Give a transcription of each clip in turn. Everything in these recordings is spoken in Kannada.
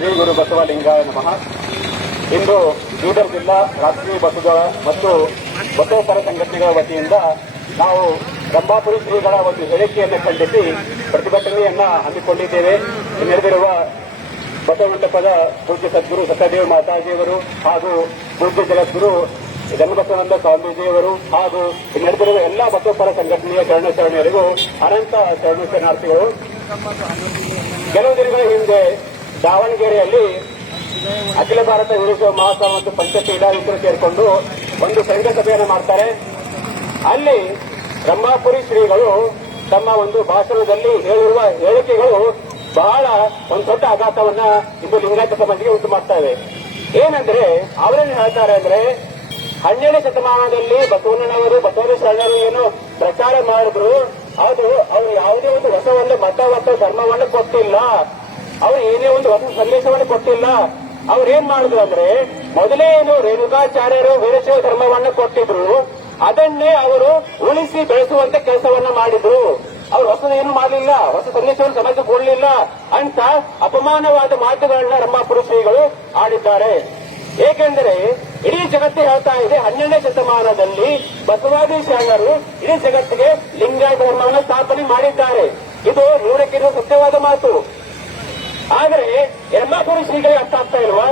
ಶ್ರೀ ಗುರು ಬಸವಲಿಂಗಾಯ ನಮಃ. ಇಂದು ಬೀದರ್ ಜಿಲ್ಲಾ ರಾಷ್ಟ್ರೀಯ ಬಸವ ಮತ್ತು ಬಸವಪರ ಸಂಘಟನೆಗಳ ವತಿಯಿಂದ ನಾವು ರಂಭಾಪುರಿ ಶ್ರೀಗಳ ಒಂದು ಹೇಳಿಕೆಯನ್ನು ಖಂಡಿಸಿ ಪ್ರತಿಭಟನೆಯನ್ನ ಹಮ್ಮಿಕೊಂಡಿದ್ದೇವೆ. ನಡೆದಿರುವ ಬಸವಮಂಟಪದ ಪೂಜ್ಯ ಸದ್ಗುರು ಸತ್ಯದೇವ ಮಾತಾಜಿಯವರು ಹಾಗೂ ಪೂಜ್ಯ ಜಗದ್ಗುರು ಜನ್ಮಬಸವಾನಂದ ಸ್ವಾಮೀಜಿಯವರು ಹಾಗೂ ನಡೆದಿರುವ ಎಲ್ಲಾ ಬಸವಪರ ಸಂಘಟನೆಯ ಶರಣಶರಣರಿಗೂ ಅನಂತ ಶರಣ ಶರಣಾರ್ಥಿಗಳು. ಕೆಲವು ದಿನಗಳ ಹಿಂದೆ ದಾವಣಗೆರೆಯಲ್ಲಿ ಅಖಿಲ ಭಾರತ ವೀರಶೈವ ಮಹಾಸಭಾ ಮತ್ತು ಪಂಚಾಯತ್ ಇಲಾಖೆ ಸೇರಿಕೊಂಡು ಒಂದು ಸಂಘ ಸಭೆಯನ್ನು ಮಾಡ್ತಾರೆ. ಅಲ್ಲಿ ಬ್ರಹ್ಮಾಪುರಿ ಶ್ರೀಗಳು ತಮ್ಮ ಒಂದು ಭಾಷಣದಲ್ಲಿ ಹೇಳಿರುವ ಹೇಳಿಕೆಗಳು ಬಹಳ ಒಂದು ದೊಡ್ಡ ಆಘಾತವನ್ನ ಇಂದು ಲಿಂಗಾಯತ ಸಮಾಜಕ್ಕೆ ಉಂಟು ಮಾಡ್ತಾ ಇವೆ. ಏನಂದ್ರೆ, ಅವರೇನು ಹೇಳ್ತಾರೆ ಅಂದ್ರೆ ಹನ್ನೆರಡನೇ ಶತಮಾನದಲ್ಲಿ ಬಸವಣ್ಣನವರು ಬಸವಣ್ಣ ಶರಣರು ಏನು ಪ್ರಚಾರ ಮಾಡಿದ್ರು, ಅದು ಅವರು ಯಾವುದೇ ಒಂದು ಹೊಸವನ್ನು ಮತ ಮತ್ತು ಧರ್ಮವನ್ನು ಕೊಟ್ಟಿಲ್ಲ. ಅವ್ರು ಏನೇ ಒಂದು ಹೊಸ ಸಂದೇಶವನ್ನು ಕೊಟ್ಟಿಲ್ಲ. ಅವ್ರು ಏನ್ ಮಾಡಿದ್ರು ಅಂದ್ರೆ, ಮೊದಲೇ ಏನು ರೇಣುಕಾಚಾರ್ಯರು ವೀರಶೈವ ಧರ್ಮವನ್ನು ಕೊಟ್ಟಿದ್ರು, ಅದನ್ನೇ ಅವರು ಉಳಿಸಿ ಬೆಳೆಸುವಂತ ಕೆಲಸವನ್ನ ಮಾಡಿದ್ರು. ಅವ್ರು ಹೊಸದೇನು ಮಾಡಲಿಲ್ಲ, ಹೊಸ ಸಂದೇಶವನ್ನು ಸಮಾಜಕ್ಕೆ ಕೊಡಲಿಲ್ಲ ಅಂತ ಅಪಮಾನವಾದ ಮಾತುಗಳನ್ನ ರಂಭಾಪುರ ಶ್ರೀಗಳು ಆಡಿದ್ದಾರೆ. ಏಕೆಂದರೆ, ಇಡೀ ಜಗತ್ತು ಹೇಳ್ತಾ ಇದೆ, ಹನ್ನೆರಡನೇ ಶತಮಾನದಲ್ಲಿ ಬಸವಾದಿ ಶರಣರು ಇಡೀ ಜಗತ್ತಿಗೆ ಲಿಂಗಾಯತ ಧರ್ಮವನ್ನು ಸ್ಥಾಪನೆ ಮಾಡಿದ್ದಾರೆ. ಇದು ನೂರಕ್ಕಿರುವ ಸತ್ಯವಾದ ಮಾತು. ಆದರೆ ಯರ್ಮಾಪುರಿ ಶ್ರೀಗಳಿಗೆ ಅರ್ಥ ಆಗ್ತಾ ಇಲ್ವಾ?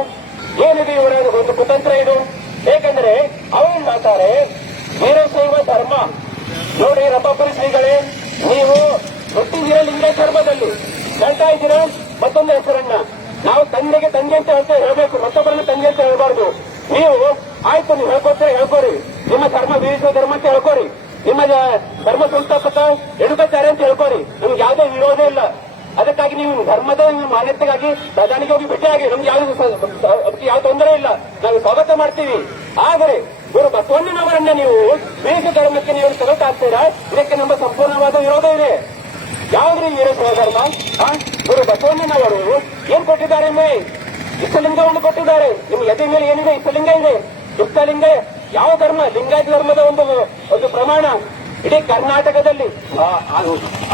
ಏನಿದೆ ಇವರ ಒಂದು ಕುತಂತ್ರ ಇದು? ಏಕೆಂದರೆ ಅವರು ಹೇಳ್ತಾರೆ ವೀರಶೈವ ಧರ್ಮ. ನೋಡಿ ರಮಾಪುರಿ ಶ್ರೀಗಳೇ, ನೀವು ಹುಟ್ಟಿದ್ದೀರ ಲಿಂಗ ಧರ್ಮದಲ್ಲಿ. ಹೇಳ್ತಾ ಇದ್ದೀರಾ? ಮತ್ತೊಂದು ಹೆಸರನ್ನ. ನಾವು ತಂದೆಗೆ ತಂದೆ ಅಂತ ಹೇಳ್ತಾ ಹೇಳ್ಬೇಕು. ಮತ್ತೊಬ್ಬರನ್ನ ತಂದೆ ಅಂತ ಹೇಳ್ಬಾರ್ದು. ನೀವು ಆಯ್ತು, ನೀವು ಹೇಳ್ಕೊಡ್ತಾರೆ ಹೇಳ್ಕೊರಿ ನಿಮ್ಮ ಧರ್ಮ ವೀರಿಸುವ ಧರ್ಮ ಅಂತ ಹೇಳ್ಕೊರಿ ನಿಮ್ಮ ಧರ್ಮ ಸಂಸ್ಥಾಪಕ ಎಡುಕತ್ತಾರೆ ಅಂತ ಹೇಳ್ಕೊರಿ ನಮ್ಗೆ ಯಾವುದೇ ವಿರೋಧ ಇಲ್ಲ. ಅದಕ್ಕಾಗಿ ನೀವು ಧರ್ಮದ ಮಾನ್ಯತೆಗಾಗಿ ಪ್ರಧಾನಿಗೆ ಹೋಗಿ ಭೇಟಿಯಾಗಿ ನಮ್ಗೆ ಯಾವ ಅದಕ್ಕೆ ಯಾವ ತೊಂದರೆ ಇಲ್ಲ. ನಾವು ಸ್ವಾಗತ ಮಾಡ್ತೀವಿ. ಆದರೆ ಗುರು ಬಸವಣ್ಣನವರನ್ನ ನೀವು ಬೇಸ ಧರ್ಮಕ್ಕೆ ನೀವು ಸೆಲೆಕ್ಟ್ ಆಗ್ತೀರಾ ಇದಕ್ಕೆ ನಮ್ಮ ಸಂಪೂರ್ಣವಾದ ವಿರೋಧ ಇದೆ. ಯಾವ್ದ್ರಿ ಏನು ಧರ್ಮ? ಗುರು ಬಸವಣ್ಣನವರು ಏನ್ ಕೊಟ್ಟಿದ್ದಾರೆ ಮೇ? ಇಷ್ಟಲಿಂಗವನ್ನು ಕೊಟ್ಟಿದ್ದಾರೆ. ನಿಮ್ಮ ಎದೆ ಮೇಲೆ ಏನಿದೆ? ಇಷ್ಟಲಿಂಗ ಇದೆ. ಇಷ್ಟಲಿಂಗ ಯಾವ ಧರ್ಮ? ಲಿಂಗಾಯತ ಧರ್ಮದ ಒಂದು ಒಂದು ಪ್ರಮಾಣ. ಇಡೀ ಕರ್ನಾಟಕದಲ್ಲಿ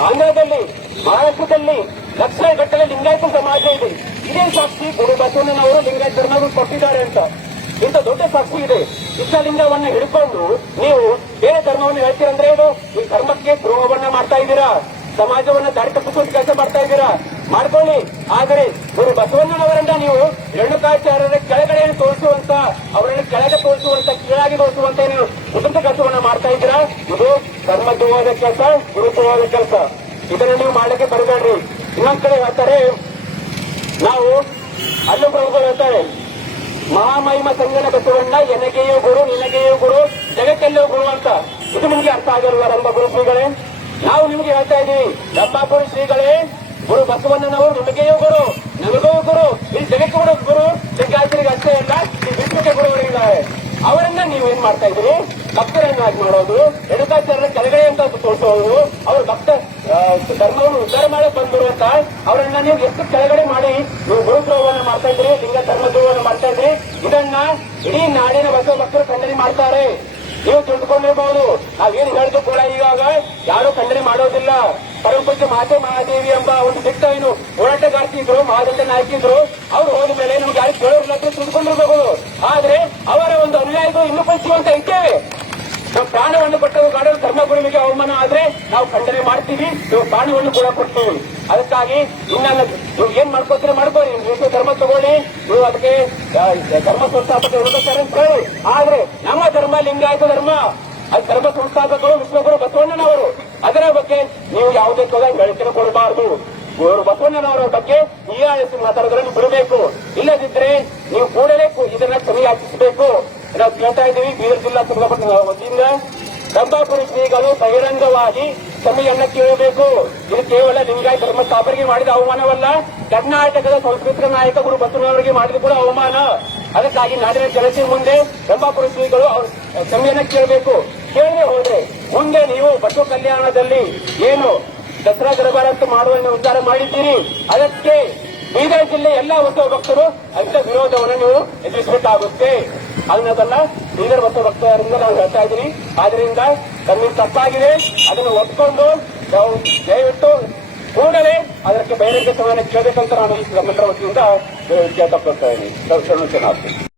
ಆಂಧ್ರದಲ್ಲಿ, ಮಹಾರಾಷ್ಟ್ರದಲ್ಲಿ ಲಕ್ಷ ಗಟ್ಟಲೆ ಲಿಂಗಾಯತ ಸಮಾಜ ಇದೆ. ಇದೇ ಸಾಕ್ಷಿ ಗುರು ಬಸವಣ್ಣನವರು ಧರ್ಮವನ್ನು ಕೊಟ್ಟಿದ್ದಾರೆ ಅಂತ. ಇಂಥ ದೊಡ್ಡ ಸಾಕ್ಷಿ ಇದೆ. ಇಷ್ಟಲಿಂಗವನ್ನು ಹಿಡ್ಕೊಂಡು ನೀವು ಬೇರೆ ಧರ್ಮವನ್ನು ಹೇಳ್ತೀರಂದ್ರೆ ಏನು? ಈ ಧರ್ಮಕ್ಕೆ ದ್ರೋಹವನ್ನ ಮಾಡ್ತಾ ಇದ್ದೀರಾ? ಸಮಾಜವನ್ನ ದಾರಿ ತಪ್ಪಿಸುವಂತ ಕೆಲಸ ಮಾಡ್ತಾ ಇದ್ದೀರಾ? ಮಾಡ್ಕೊಳ್ಳಿ. ಆದರೆ ಗುರು ಬಸವಣ್ಣನವರನ್ನ ನೀವು ರೇಣುಕಾಚಾರ್ಯರ ಕೆಳಗಡೆ ತೋರಿಸುವಂತ, ಅವರನ್ನು ಕೆಳಗೆ ತೋರಿಸುವಂತ, ಕೀಳಾಗಿ ತೋರಿಸುವಂತ ನೀವು ಉದಂತ ಕೆಲಸವನ್ನ ಮಾಡ್ತಾ ಇದ್ದೀರಾ? ಇದು ಧರ್ಮದ್ರೋಹದ ಕೆಲಸ, ಗುರುದ್ರೋಹದ ಕೆಲಸ. ಇದನ್ನು ನೀವು ಮಾಡಕ್ಕೆ ಬರಬೇಡ್ರಿ. ಇನ್ನೊಂದ್ ಕಡೆ ಹೇಳ್ತಾರೆ, ನಾವು ಅಲ್ಲೂ ಪ್ರಭುಗಳು ಹೇಳ್ತಾರೆ, ಮಹಾಮಹಿಮ ಸಂಗನ ಬಸವಣ್ಣ, ಎನಗೆಯೂ ಗುರು, ನಿನಗೆಯೂ ಗುರು ಜಗಕ್ಕೆಲ್ಲೂ ಗುರು ಅಂತ. ಇದು ನಿಮಗೆ ಅರ್ಥ ಆಗಿರುವ ರಂಭ ಗುರು ಶ್ರೀಗಳೇ? ನಾವು ನಿಮಗೆ ಹೇಳ್ತಾ ಇದ್ದೀವಿ ರಂಭಾಪುರಿ ಶ್ರೀಗಳೇ, ಗುರು ಬಸವಣ್ಣನವರು ನಿಮಗೆಯೂ ಗುರು ನನಗೂ ಗುರು ಇಲ್ಲಿ ಜಗತ್ತು ಗುರು ಜಗ್ಗಾಚರಿಗೆ ಅಷ್ಟೇ ಇಲ್ಲ ಈ ವಿಶ್ವಕ್ಕೆ ಗುರುಗಳಿದ್ದಾರೆ ಅವರನ್ನ ನೀವೇನ್ ಮಾಡ್ತಾ ಇದ್ದೀರಿ? ಭಕ್ತರನ್ನಾಗಿ ಮಾಡೋದು ಎಡಕಾಚಾರ್ಯ ಕೆಳಗಡೆ ಅಂತ ತೋರಿಸೋದು, ಅವ್ರ ಭಕ್ತ ಧರ್ಮವನ್ನು ಉದ್ಧಾರ ಮಾಡಕ್ ಬಂದ್ರು ಅಂತ ಅವರನ್ನ ನೀವು ಎಷ್ಟು ಕೆಳಗಡೆ ಮಾಡಿ ನೀವು ಗುರುದ್ರೋಹವನ್ನು ಮಾಡ್ತಾ ಇದ್ರಿ ಲಿಂಗ ಧರ್ಮದ್ರೋಹವನ್ನು ಮಾಡ್ತಾ ಇದ್ರಿ ಇದನ್ನ ಇಡೀ ನಾಡಿನ ಬಸವ ಭಕ್ತರು ಖಂಡನೆ ಮಾಡ್ತಾರೆ. ನೀವು ತಿಳಿದುಕೊಂಡಿರಬಹುದು ನಾವೇನು ಹೇಳಿದ್ರು ಕೂಡ ಇವಾಗ ಯಾರು ಖಂಡನೆ ಮಾಡೋದಿಲ್ಲ. ಪರಮಪೂಜ್ಯ ಮಾತೆ ಮಹಾದೇವಿ ಎಂಬ ಒಂದು ದಿಟ್ಟ ಏನು ಹೋರಾಟಗಾರ್ತಿದ್ರು ಮಹಾದಂಡ ನಾಯಕಿದ್ರು ಅವ್ರು ಹೋದ ಮೇಲೆ ನಮ್ಗೆ ಯಾರು ಕೇಳೋರಿಲ್ಲ ಅಂತ ಆದ್ರೆ ಅವರ ಒಂದು ಅನುಯಾಯಿಗಳು ಇನ್ನೂ ಪಂಚುವಂತ ಇದ್ದೇವೆ ನಾವು ಪ್ರಾಣವನ್ನು ಕೊಟ್ಟವು ಕಾಡಲು ಧರ್ಮಗುರುವಿಗೆ ಅವಮಾನ ಆದ್ರೆ ನಾವು ಖಂಡನೆ ಮಾಡ್ತೀವಿ. ನೀವು ಪ್ರಾಣವನ್ನು ಕೂಡ ಕೊಡ್ತೀವಿ. ಅದಕ್ಕಾಗಿ ಇನ್ನ ನೀವು ಏನ್ ಮಾಡ್ಕೋತೀರ ಮಾಡ್ಕೊಳ್ಳಿ. ನೀವು ಧರ್ಮ ತಗೊಳ್ಳಿ. ನೀವು ಅದಕ್ಕೆ ಧರ್ಮ ಸಂಸ್ಥಾಪಕ ಇರ್ಬೇಕಾರೆ ಅಂತ ಹೇಳಿ. ಆದ್ರೆ ನಮ್ಮ ಧರ್ಮ ಲಿಂಗಾಯತ ಧರ್ಮ ಅದು ಧರ್ಮ ಸಂಸ್ಥಾಪಕರು ವಿಶ್ವಗುರು ಬಸವಣ್ಣನವರು, ಅದರ ಬಗ್ಗೆ ನೀವು ಯಾವುದೇ ಕೂಡ ಹೇಳಿಕೆ ಕೊಡಬಾರದು. ಇವರು ಬಸವಣ್ಣನವರ ಬಗ್ಗೆ ಹೀಯಾಳಿಸಿ ಮಾತಾಡೋದ್ರಲ್ಲಿ ಬಿಡಬೇಕು. ಇಲ್ಲದಿದ್ರೆ ನೀವು ಕೂಡಲೇ ಇದನ್ನ ಕ್ಷಮೆಯಾಚಿಸಬೇಕು ನಾವು ಕೇಳ್ತಾ ಇದ್ದೀವಿ, ಬೀದರ್ ಜಿಲ್ಲಾ ಸಂಘ ವತಿಯಿಂದ ಶ್ರೀಗಳು ಬಹಿರಂಗವಾಗಿ ಕ್ಷಮೆಯನ್ನ ಕೇಳಬೇಕು. ಇದು ಕೇವಲ ಲಿಂಗಾಯತ ಧರ್ಮ ಸ್ಥಾಪನೆಗೆ ಮಾಡಿದ ಅವಮಾನವಲ್ಲ, ಕರ್ನಾಟಕದ ಸಂಸ್ಕೃತಿಕ ನಾಯಕ ಗುರು ಬಸವನವರಿಗೆ ಮಾಡಿದ ಕೂಡ ಅವಮಾನ. ಅದಕ್ಕಾಗಿ ನಾಡಿನ ಜನತೆ ಮುಂದೆ ಕಂಬಾಪುರ ಶ್ರೀಗಳು ಕ್ಷಮೆಯನ್ನ ಕೇಳಬೇಕು. ಕೇಳದೆ ಹೋದ್ರೆ ಮುಂದೆ ನೀವು ಬಸವ ಕಲ್ಯಾಣದಲ್ಲಿ ಏನು ದಸರಾ ದರಬಾರ ಅಂತ ಮಾಡುವ ಉದ್ಧಾರ ಮಾಡಿದ್ದೀರಿ. ಅದಕ್ಕೆ ಬೀದರ್ ಜಿಲ್ಲೆ ಎಲ್ಲಾ ಉದ್ಯೋಗ ಭಕ್ತರು ಅಂತ ವಿರೋಧವನ್ನು ನೀವು ಎದುರಿಸಬೇಕಾಗುತ್ತೆ. ಅನ್ನೋದನ್ನ ಬೀದರ್ ಮತ್ತು ಭಕ್ತರಿಂದ ನಾವು ಹೇಳ್ತಾ ಇದ್ದೀನಿ. ಆದ್ರಿಂದ ನಮಗೆ ತಪ್ಪಾಗಿದೆ. ಅದನ್ನು ಒಪ್ಕೊಂಡು ನಾವು ದಯವಿಟ್ಟು ಕೂಡಲೇ ಅದಕ್ಕೆ ಬೇರೆ ಸಮಯ ಕೇಳಬೇಕಂತ ನಾನು ಸಮಗ್ರ ವತಿಯಿಂದ ಕೇಳ್ತಾ ಇದ್ದೀನಿ. ಶರಣು ಶರಣಾರ್ಥಿ